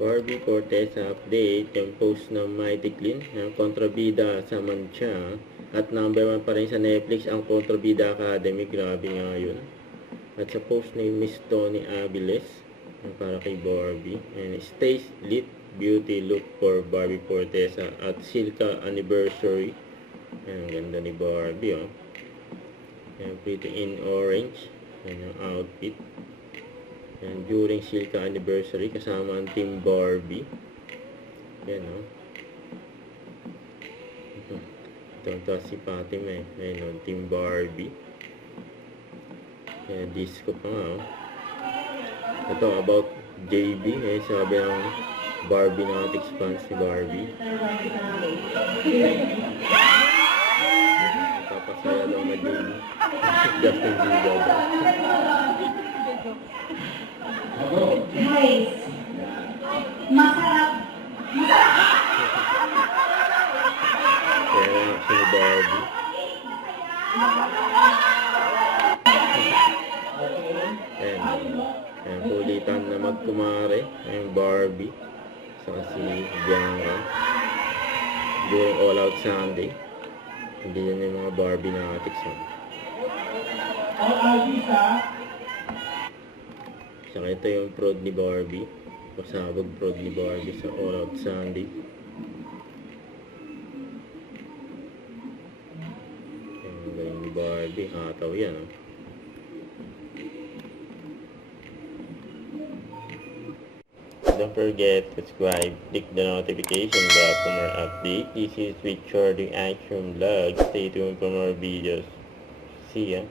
Barbie Fortesa update, yung post ng Mighty Clean, yung kontrabida sa Mancha. At number 1 pa rin sa Netflix ang Kontrabida Academy, grabe nga yun. At sa post ni Miss Tony Aviles, yung para kay Barbie. And Stays Lit Beauty Look for Barbie Fortesa at Silka Anniversary. Ang ganda ni Barbie, oh. Yan, pretty in orange. Yan yung outfit. Yan, during Silka Anniversary, kasama ang Team Barbie. Yan, oh. Ito si Fatima, eh. Yan, oh, Team Barbie. Yan, disco pa nga, oh. Ito, about JB, eh. Sabi ang Barbie Nautics fans ni Barbie. Papasaya daw na JB. Justin Bieber daw. Guys, masarap. Kaya si Barbie. Ayan, kulitan na magkumare. Ayan, Barbie. Saka si Bianca. During All Out Sunday. Hindi yan yung mga Barbie Nautics. Saka ito yung prod ni Barbie. Pasabog prod ni Barbie sa All Out Sunday. Ang galing ni Barbie. Hataw yan, oh. Don't forget to subscribe, click the notification bell for more updates. This is Richard, the Action Vlog. Stay tuned for more videos. See ya.